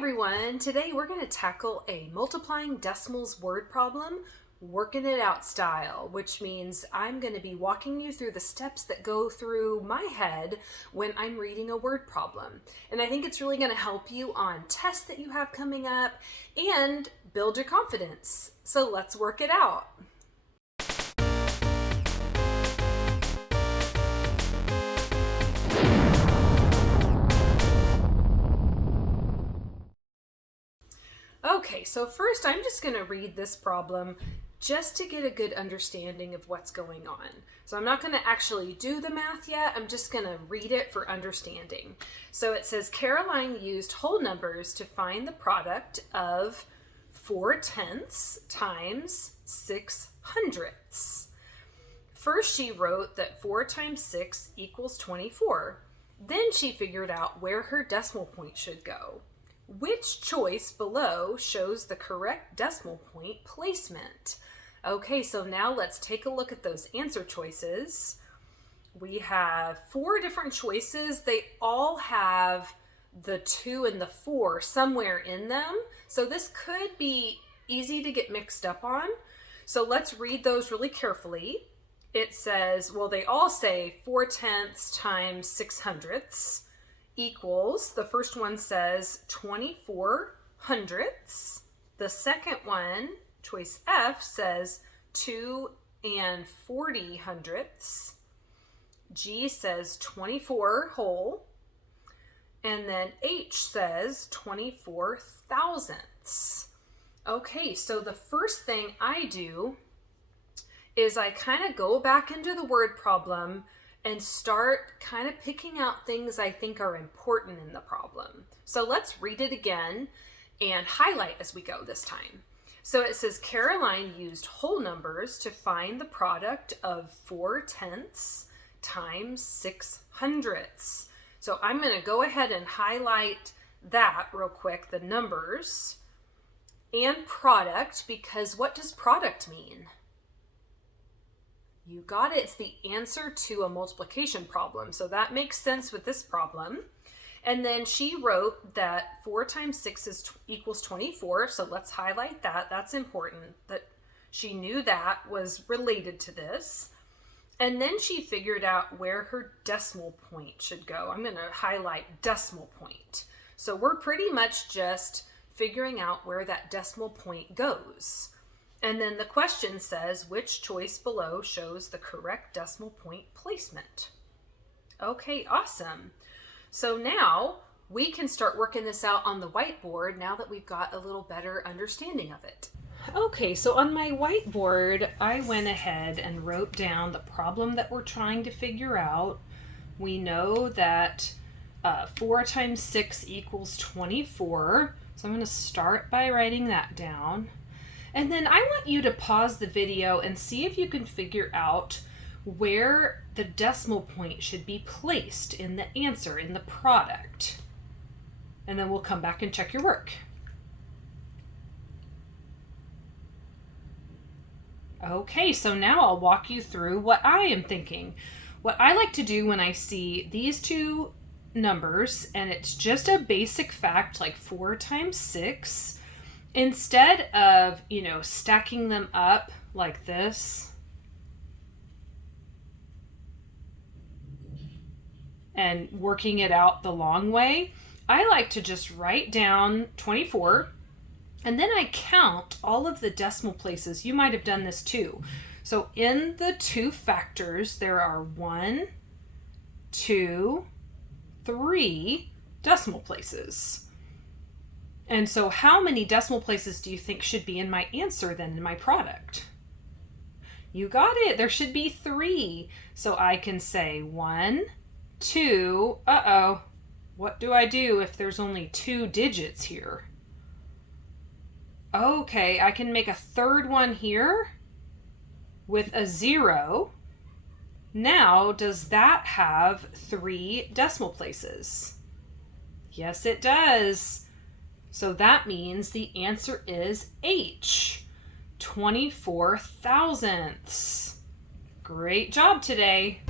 everyone, today we're going to tackle a multiplying decimals word problem, working it out style, which means I'm going to be walking you through the steps that go through my head when I'm reading a word problem. And I think it's really going to help you on tests that you have coming up and build your confidence. So let's work it out. Okay, so first I'm just going to read this problem just to get a good understanding of what's going on. So I'm not going to actually do the math yet, I'm just going to read it for understanding. So it says Caroline used whole numbers to find the product of 4/10 times 6/100. First she wrote that 4 times 6 equals 24. Then she figured out where her decimal point should go. Which choice below shows the correct decimal point placement? Okay, so now let's take a look at those answer choices. We have 4 different choices. They all have the 2 and the 4 somewhere in them. So this could be easy to get mixed up on. So let's read those really carefully. It says, well, they all say 4/10 times 6/100 equals, the first one says 24/100. The second one, choice F, says 2 and 40/100. G says 24 whole. And then H says 24 thousandths. Okay, so the first thing I do is I kind of go back into the word problem and start kind of picking out things I think are important in the problem. So let's read it again and highlight as we go this time. So it says Caroline used whole numbers to find the product of 4/10 times 6/100. So I'm going to go ahead and highlight that real quick, the numbers and product, because what does product mean? You got it. It's the answer to a multiplication problem. So that makes sense with this problem. And then she wrote that 4 times 6 equals 24. So let's highlight that. That's important that she knew that was related to this. And then she figured out where her decimal point should go. I'm going to highlight decimal point. So we're pretty much just figuring out where that decimal point goes. And then the question says, which choice below shows the correct decimal point placement? Okay, awesome. So now we can start working this out on the whiteboard now that we've got a little better understanding of it. Okay, so on my whiteboard, I went ahead and wrote down the problem that we're trying to figure out. We know that 4 times 6 equals 24. So I'm going to start by writing that down. And then I want you to pause the video and see if you can figure out where the decimal point should be placed in the answer, in the product. And then we'll come back and check your work. Okay, so now I'll walk you through what I am thinking. What I like to do when I see these two numbers, and it's just a basic fact like 4 times 6, instead of, stacking them up like this and working it out the long way, I like to just write down 24 and then I count all of the decimal places. You might have done this too. So in the 2 factors, there are 1, 2, 3 decimal places. And so how many decimal places do you think should be in my answer then in my product? You got it. There should be 3. So I can say 1, 2, what do I do if there's only 2 digits here? Okay, I can make a third one here with a 0. Now, does that have 3 decimal places? Yes, it does. So that means the answer is H, 24 thousandths. Great job today.